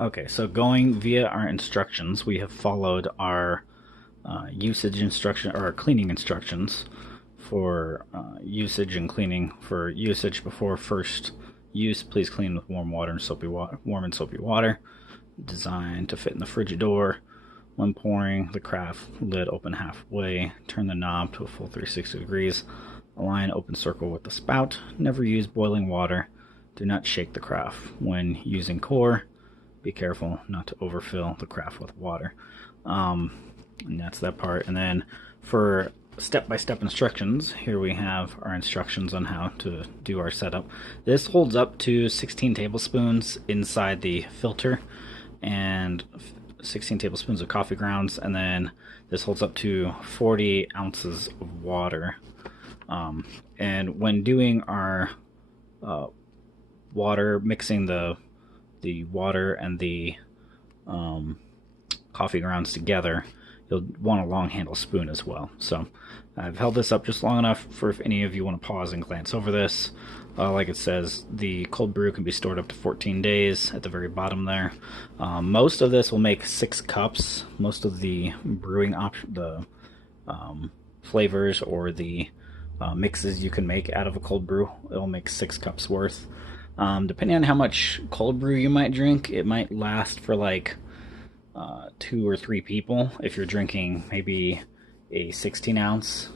Okay, so going via our instructions, we have followed our usage instruction or our cleaning instructions for usage and cleaning. For usage before first use, please clean with warm water and soapy water. Warm and soapy water, designed to fit in the Frigidor. When pouring, the carafe lid open halfway. Turn the knob to a full 360 degrees. Align open circle with the spout. Never use boiling water. Do not shake the carafe. When using core, be careful not to overfill the carafe with water. And that's that part. And then for step-by-step instructions, here we have our instructions on how to do our setup. This holds up to 16 tablespoons inside the filter and 16 tablespoons of coffee grounds, and then this holds up to 40 ounces of water. And when doing our water, mixing the water and the coffee grounds together, you'll want a long handle spoon as well. So I've held this up just long enough for if any of you want to pause and glance over this. Like it says, the cold brew can be stored up to 14 days at the very bottom there. Most of this will make 6 cups. Most of the brewing flavors or the mixes you can make out of a cold brew, it'll make 6 cups worth. Depending on how much cold brew you might drink, it might last for like 2 or 3 people. If you're drinking maybe a 16 ounce,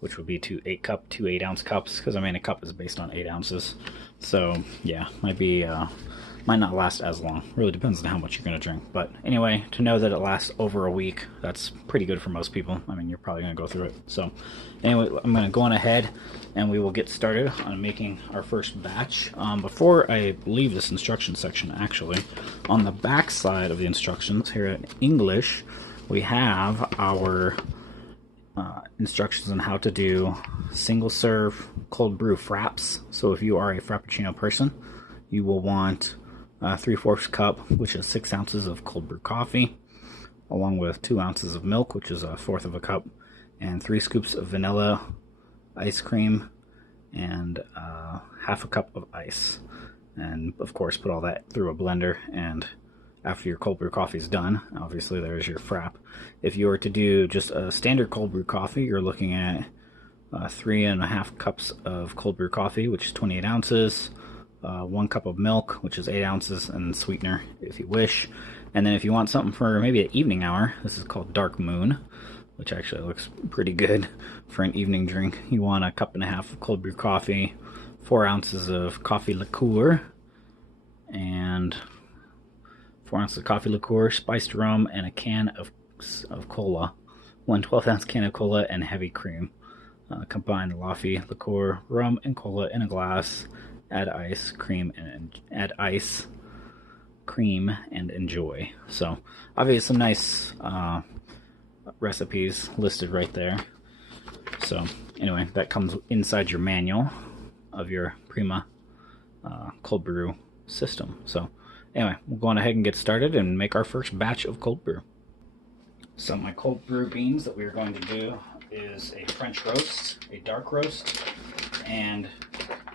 which would be 2 8-ounce cups, because I mean a cup is based on 8 ounces. So yeah, might not last as long. Really depends on how much you're going to drink. But anyway, to know that it lasts over a week, that's pretty good for most people. I mean, you're probably going to go through it. So anyway, I'm going to go on ahead and we will get started on making our first batch. Before I leave this instruction section, actually, on the back side of the instructions here in English, we have our instructions on how to do single serve cold brew fraps. So if you are a Frappuccino person, you will want 3/4 cup, which is 6 ounces of cold brew coffee, along with 2 ounces of milk, which is 1/4 of a cup, and 3 scoops of vanilla ice cream, and 1/2 cup of ice. And of course, put all that through a blender, and after your cold brew coffee is done, obviously there's your frap. If you were to do just a standard cold brew coffee, you're looking at 3.5 cups of cold brew coffee, which is 28 ounces, 1 cup of milk, which is 8 ounces, and sweetener if you wish. And then if you want something for maybe an evening hour, this is called Dark Moon, which actually looks pretty good for an evening drink. You want 1.5 cups of cold brew coffee, 4 ounces of coffee liqueur, and 4 ounces of coffee liqueur, spiced rum, and a can of cola. 1 12-ounce can of cola and heavy cream. Combine the coffee, liqueur, rum, and cola in a glass. Add ice cream and enjoy. So obviously some nice recipes listed right there. So anyway, that comes inside your manual of your Prima cold brew system. So anyway, we'll go on ahead and get started and make our first batch of cold brew. So my cold brew beans that we are going to do is a French roast, a dark roast, and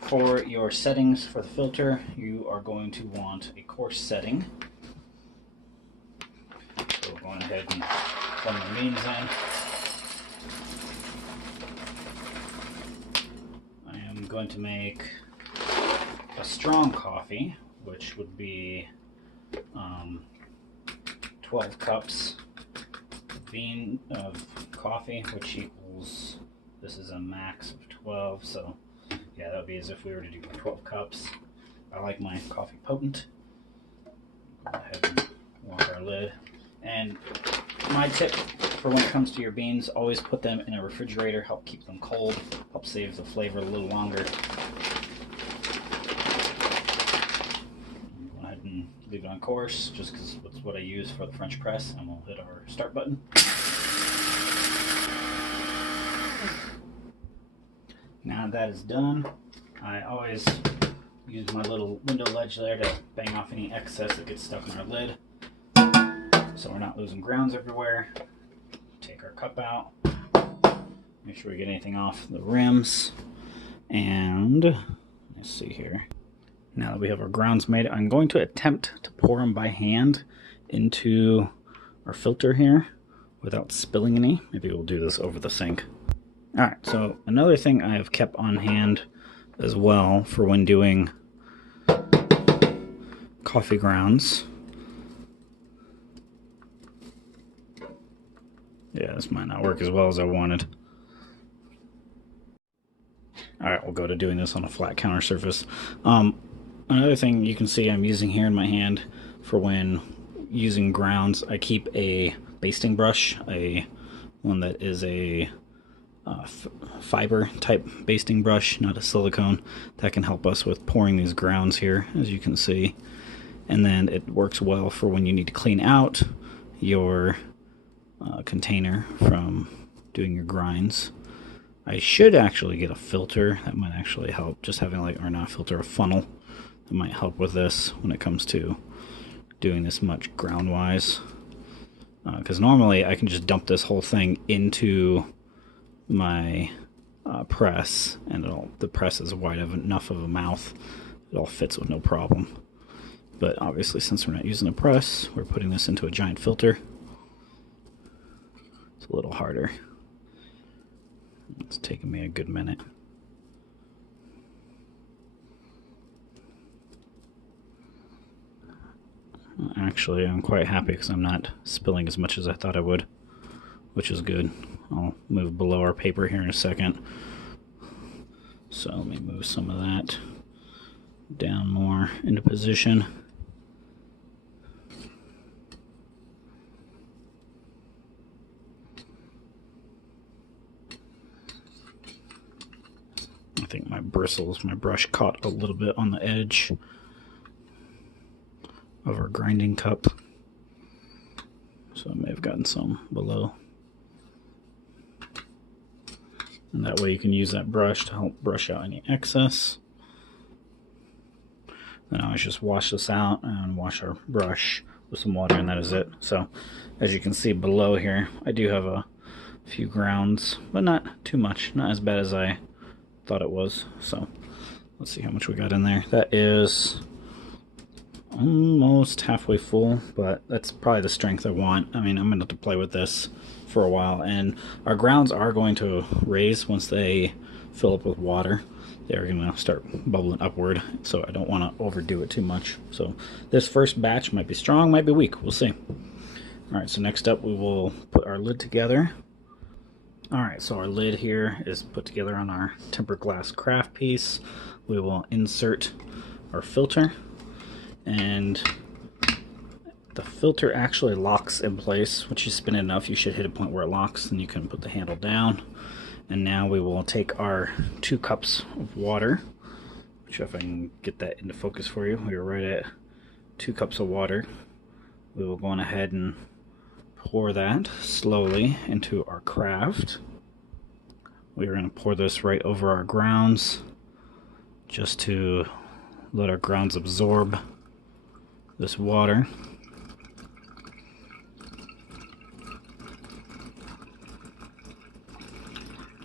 for your settings for the filter, you are going to want a coarse setting. So we're going ahead and plug the beans in. I am going to make a strong coffee, which would be 12 cups of coffee, which equals, this is a max of 12, so yeah, that would be as if we were to do 12 cups. I like my coffee potent. Go ahead and lock our lid. And my tip for when it comes to your beans, always put them in a refrigerator, help keep them cold, help save the flavor a little longer. Go ahead and leave it on course, just because that's what I use for the French press, and we'll hit our start button. Now that is done, I always use my little window ledge there to bang off any excess that gets stuck in our lid, so we're not losing grounds everywhere. Take our cup out, make sure we get anything off the rims, and let's see here. Now that we have our grounds made, I'm going to attempt to pour them by hand into our filter here without spilling any. Maybe we'll do this over the sink. Alright, so another thing I have kept on hand as well for when doing coffee grounds. Yeah, this might not work as well as I wanted. Alright, we'll go to doing this on a flat counter surface. Another thing you can see I'm using here in my hand for when using grounds, I keep a basting brush, one that is a fiber type basting brush, not a silicone. That can help us with pouring these grounds here, as you can see. And then it works well for when you need to clean out your container from doing your grinds. I should actually get a filter. That might actually help. Just having or not a filter, a funnel. That might help with this when it comes to doing this much ground wise. Because normally I can just dump this whole thing into my press, and the press is wide enough of a mouth. It all fits with no problem. But obviously, since we're not using a press, we're putting this into a giant filter. It's a little harder. It's taking me a good minute. Actually, I'm quite happy because I'm not spilling as much as I thought I would, which is good. I'll move below our paper here in a second. So let me move some of that down more into position. I think my brush caught a little bit on the edge of our grinding cup, so I may have gotten some below. And that way you can use that brush to help brush out any excess. Then I always just wash this out and wash our brush with some water, and that is it. So as you can see below here, I do have a few grounds, but not too much, not as bad as I thought it was. So let's see how much we got in there. That is almost halfway full, but that's probably the strength I want. I mean, I'm going to have to play with this for a while, and our grounds are going to raise once they fill up with water. They're going to start bubbling upward, so I don't want to overdo it too much. So this first batch might be strong, might be weak. We'll see. Alright, so next up we will put our lid together. Alright, so our lid here is put together on our tempered glass craft piece. We will insert our filter, and the filter actually locks in place. Once you spin it enough, you should hit a point where it locks, and you can put the handle down. And now we will take our 2 cups of water, which, if I can get that into focus for you, we are right at 2 cups of water. We will go on ahead and pour that slowly into our craft. We are going to pour this right over our grounds, just to let our grounds absorb this water.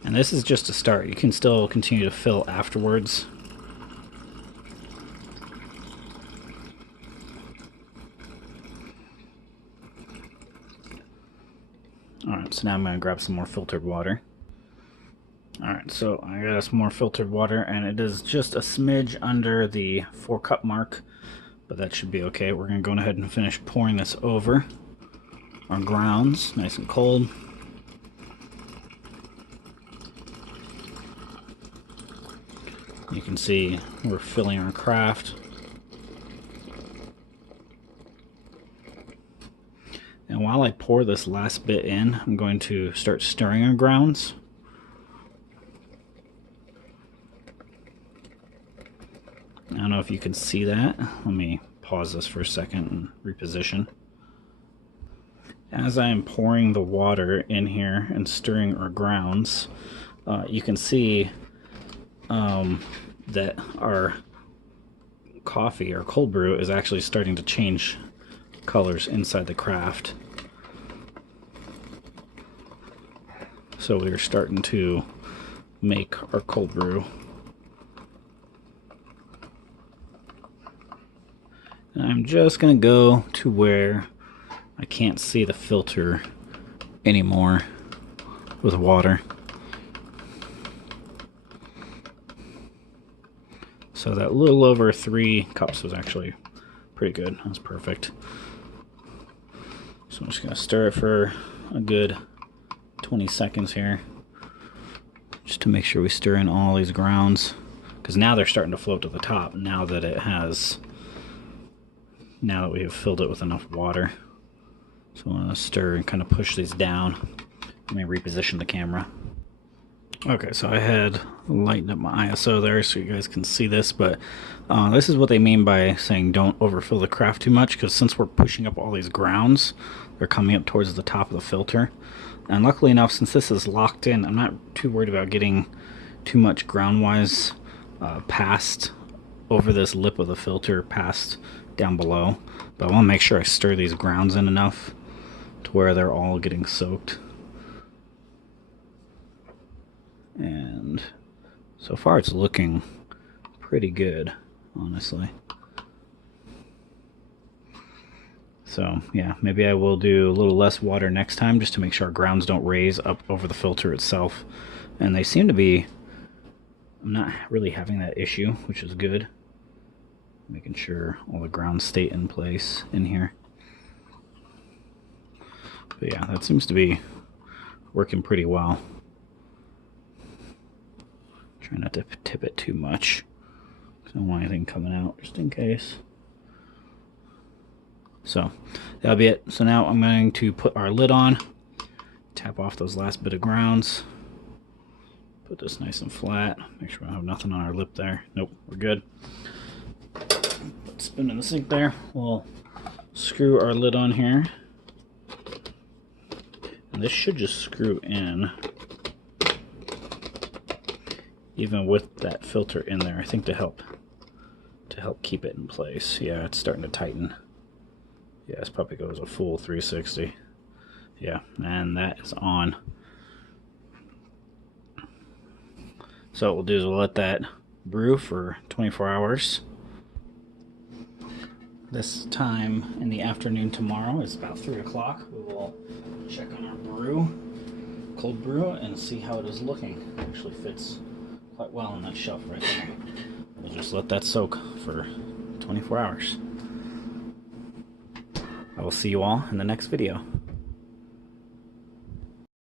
And this is just a start. You can still continue to fill afterwards. Alright, so now I'm going to grab some more filtered water. Alright, so I got some more filtered water, and it is just a smidge under the 4-cup mark, but that should be okay. We're going to go ahead and finish pouring this over our grounds, nice and cold. You can see we're filling our craft. And while I pour this last bit in, I'm going to start stirring our grounds. I don't know if you can see that. Let me pause this for a second and reposition. As I am pouring the water in here and stirring our grounds, you can see that our coffee, our cold brew, is actually starting to change colors inside the craft. So we're starting to make our cold brew. And I'm just going to go to where I can't see the filter anymore with water. So that little over 3 cups was actually pretty good. That was perfect. So I'm just going to stir it for a good 20 seconds here, just to make sure we stir in all these grounds, because now they're starting to float to the top now that we have filled it with enough water. So I'm going to stir and kind of push these down. Let me reposition the camera. Okay, so I had lightened up my ISO there so you guys can see this, but this is what they mean by saying don't overfill the craft too much, because since we're pushing up all these grounds, they're coming up towards the top of the filter. And luckily enough, since this is locked in, I'm not too worried about getting too much ground-wise past over this lip of the filter, past down below. But I want to make sure I stir these grounds in enough to where they're all getting soaked. And so far it's looking pretty good, honestly. So yeah, maybe I will do a little less water next time just to make sure our grounds don't raise up over the filter itself. And they seem to be, I'm not really having that issue, which is good. Making sure all the grounds stay in place in here. But yeah, that seems to be working pretty well. Try not to tip it too much. I don't want anything coming out, just in case. So that'll be it. So now I'm going to put our lid on, tap off those last bit of grounds, put this nice and flat, make sure I don't have nothing on our lip there. Nope, we're good. Spoon in the sink there. We'll screw our lid on here. And this should just screw in, even with that filter in there, I think to help keep it in place. Yeah, it's starting to tighten. Yeah, this puppy goes a full 360. Yeah, and that is on. So what we'll do is we'll let that brew for 24 hours. This time in the afternoon tomorrow is about 3 o'clock. We will check on our brew, cold brew, and see how it is looking. It actually fits quite well on that shelf right there. We'll just let that soak for 24 hours. I will see you all in the next video.